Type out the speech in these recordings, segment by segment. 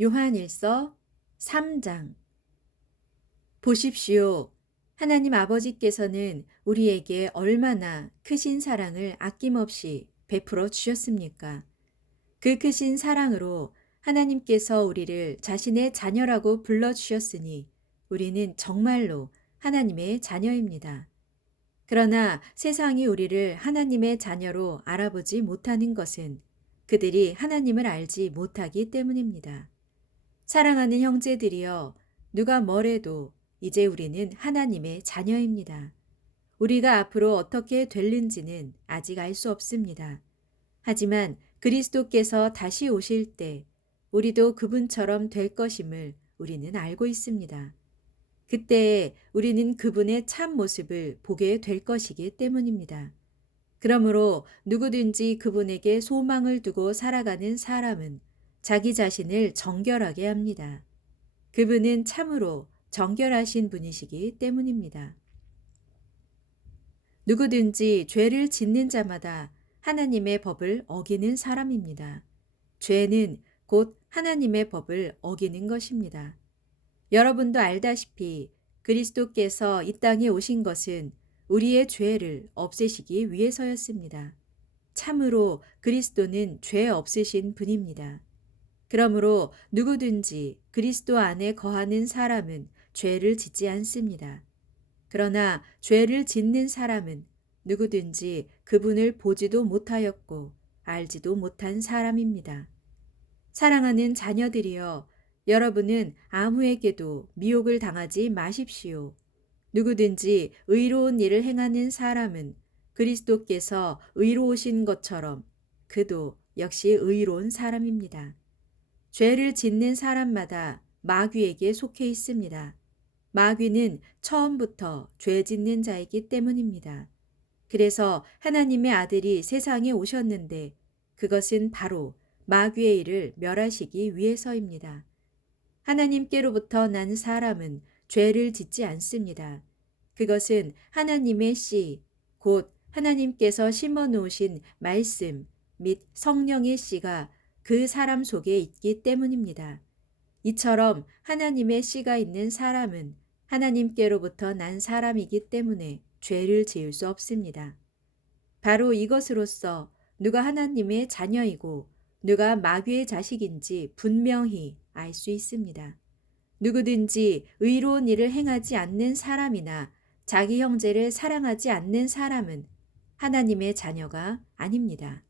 요한일서 3장. 보십시오. 하나님 아버지께서는 우리에게 얼마나 크신 사랑을 아낌없이 베풀어 주셨습니까? 그 크신 사랑으로 하나님께서 우리를 자신의 자녀라고 불러주셨으니 우리는 정말로 하나님의 자녀입니다. 그러나 세상이 우리를 하나님의 자녀로 알아보지 못하는 것은 그들이 하나님을 알지 못하기 때문입니다. 사랑하는 형제들이여, 누가 뭐래도 이제 우리는 하나님의 자녀입니다. 우리가 앞으로 어떻게 될는지는 아직 알 수 없습니다. 하지만 그리스도께서 다시 오실 때 우리도 그분처럼 될 것임을 우리는 알고 있습니다. 그때에 우리는 그분의 참 모습을 보게 될 것이기 때문입니다. 그러므로 누구든지 그분에게 소망을 두고 살아가는 사람은 자기 자신을 정결하게 합니다. 그분은 참으로 정결하신 분이시기 때문입니다. 누구든지 죄를 짓는 자마다 하나님의 법을 어기는 사람입니다. 죄는 곧 하나님의 법을 어기는 것입니다. 여러분도 알다시피 그리스도께서 이 땅에 오신 것은 우리의 죄를 없애시기 위해서였습니다. 참으로 그리스도는 죄 없으신 분입니다. 그러므로 누구든지 그리스도 안에 거하는 사람은 죄를 짓지 않습니다. 그러나 죄를 짓는 사람은 누구든지 그분을 보지도 못하였고 알지도 못한 사람입니다. 사랑하는 자녀들이여, 여러분은 아무에게도 미혹을 당하지 마십시오. 누구든지 의로운 일을 행하는 사람은 그리스도께서 의로우신 것처럼 그도 역시 의로운 사람입니다. 죄를 짓는 사람마다 마귀에게 속해 있습니다. 마귀는 처음부터 죄 짓는 자이기 때문입니다. 그래서 하나님의 아들이 세상에 오셨는데 그것은 바로 마귀의 일을 멸하시기 위해서입니다. 하나님께로부터 난 사람은 죄를 짓지 않습니다. 그것은 하나님의 씨, 곧 하나님께서 심어 놓으신 말씀 및 성령의 씨가 그 사람 속에 있기 때문입니다. 이처럼 하나님의 씨가 있는 사람은 하나님께로부터 난 사람이기 때문에 죄를 지을 수 없습니다. 바로 이것으로써 누가 하나님의 자녀이고 누가 마귀의 자식인지 분명히 알 수 있습니다. 누구든지 의로운 일을 행하지 않는 사람이나 자기 형제를 사랑하지 않는 사람은 하나님의 자녀가 아닙니다.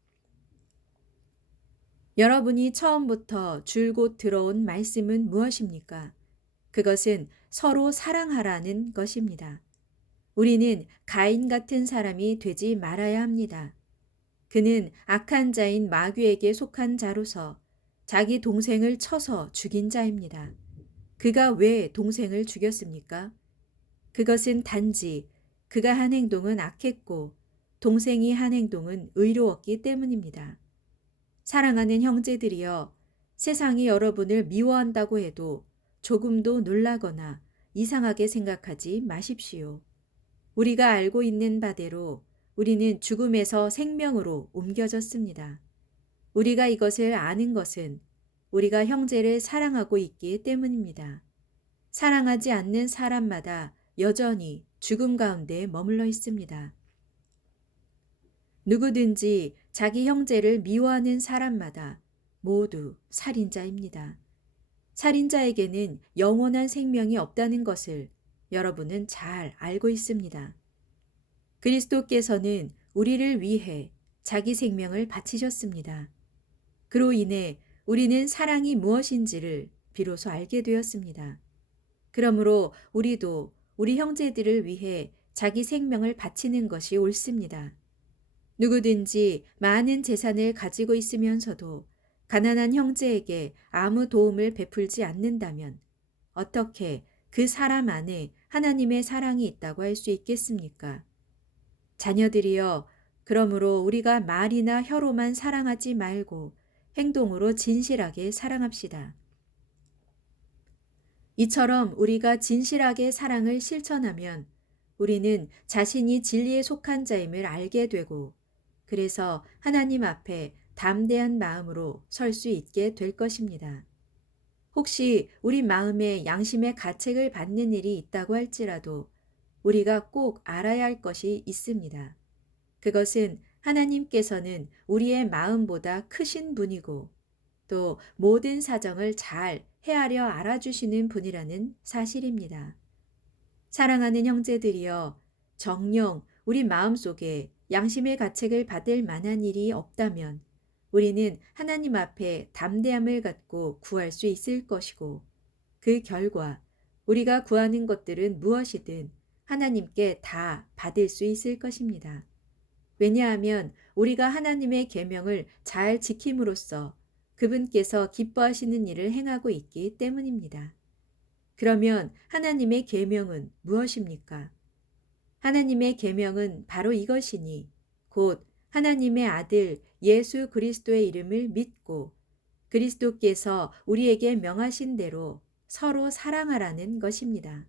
여러분이 처음부터 줄곧 들어온 말씀은 무엇입니까? 그것은 서로 사랑하라는 것입니다. 우리는 가인 같은 사람이 되지 말아야 합니다. 그는 악한 자인 마귀에게 속한 자로서 자기 동생을 쳐서 죽인 자입니다. 그가 왜 동생을 죽였습니까? 그것은 단지 그가 한 행동은 악했고 동생이 한 행동은 의로웠기 때문입니다. 사랑하는 형제들이여, 세상이 여러분을 미워한다고 해도 조금도 놀라거나 이상하게 생각하지 마십시오. 우리가 알고 있는 바대로 우리는 죽음에서 생명으로 옮겨졌습니다. 우리가 이것을 아는 것은 우리가 형제를 사랑하고 있기 때문입니다. 사랑하지 않는 사람마다 여전히 죽음 가운데 머물러 있습니다. 누구든지 자기 형제를 미워하는 사람마다 모두 살인자입니다. 살인자에게는 영원한 생명이 없다는 것을 여러분은 잘 알고 있습니다. 그리스도께서는 우리를 위해 자기 생명을 바치셨습니다. 그로 인해 우리는 사랑이 무엇인지를 비로소 알게 되었습니다. 그러므로 우리도 우리 형제들을 위해 자기 생명을 바치는 것이 옳습니다. 누구든지 많은 재산을 가지고 있으면서도 가난한 형제에게 아무 도움을 베풀지 않는다면 어떻게 그 사람 안에 하나님의 사랑이 있다고 할 수 있겠습니까? 자녀들이여, 그러므로 우리가 말이나 혀로만 사랑하지 말고 행동으로 진실하게 사랑합시다. 이처럼 우리가 진실하게 사랑을 실천하면 우리는 자신이 진리에 속한 자임을 알게 되고 그래서 하나님 앞에 담대한 마음으로 설 수 있게 될 것입니다. 혹시 우리 마음에 양심의 가책을 받는 일이 있다고 할지라도 우리가 꼭 알아야 할 것이 있습니다. 그것은 하나님께서는 우리의 마음보다 크신 분이고 또 모든 사정을 잘 헤아려 알아주시는 분이라는 사실입니다. 사랑하는 형제들이여, 정녕 우리 마음속에 양심의 가책을 받을 만한 일이 없다면 우리는 하나님 앞에 담대함을 갖고 구할 수 있을 것이고 그 결과 우리가 구하는 것들은 무엇이든 하나님께 다 받을 수 있을 것입니다. 왜냐하면 우리가 하나님의 계명을 잘 지킴으로써 그분께서 기뻐하시는 일을 행하고 있기 때문입니다. 그러면 하나님의 계명은 무엇입니까? 하나님의 계명은 바로 이것이니 곧 하나님의 아들 예수 그리스도의 이름을 믿고 그리스도께서 우리에게 명하신 대로 서로 사랑하라는 것입니다.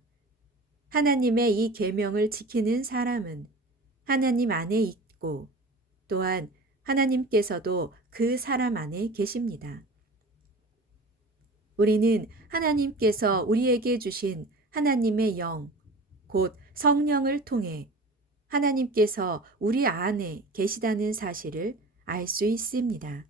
하나님의 이 계명을 지키는 사람은 하나님 안에 있고 또한 하나님께서도 그 사람 안에 계십니다. 우리는 하나님께서 우리에게 주신 하나님의 영, 곧 성령을 통해 하나님께서 우리 안에 계시다는 사실을 알 수 있습니다.